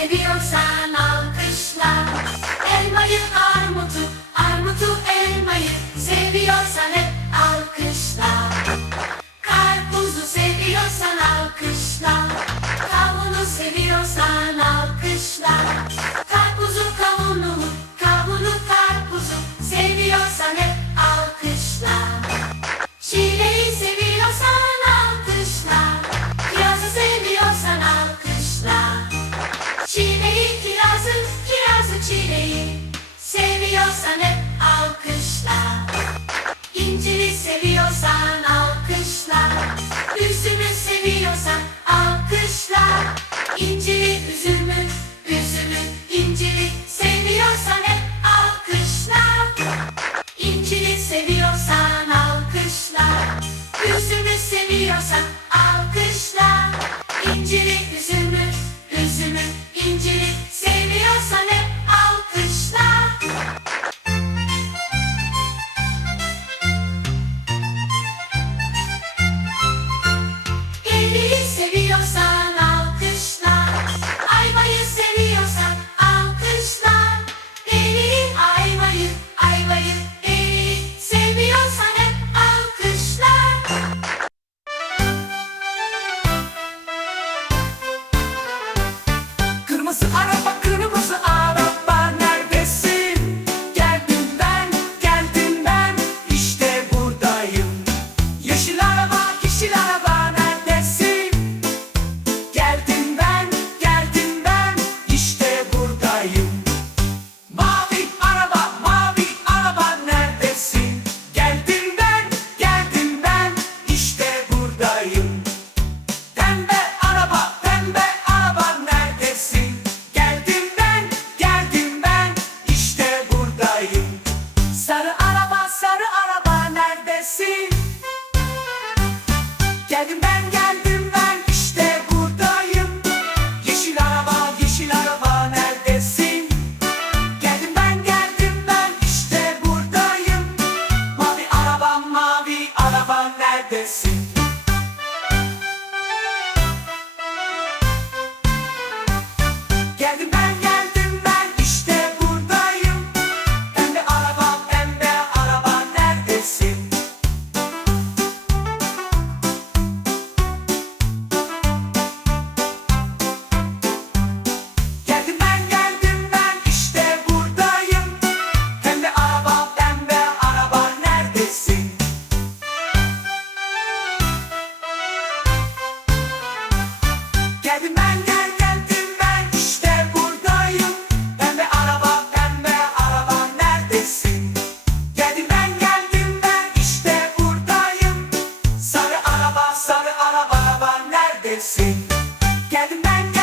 Seviyorsan alkışla. seviyorsan hep alkışla İncil'i seviyorsan alkışla Üzümü seviyorsan alkışla İncil'i Para pa Getting bang, geldim. Get the ben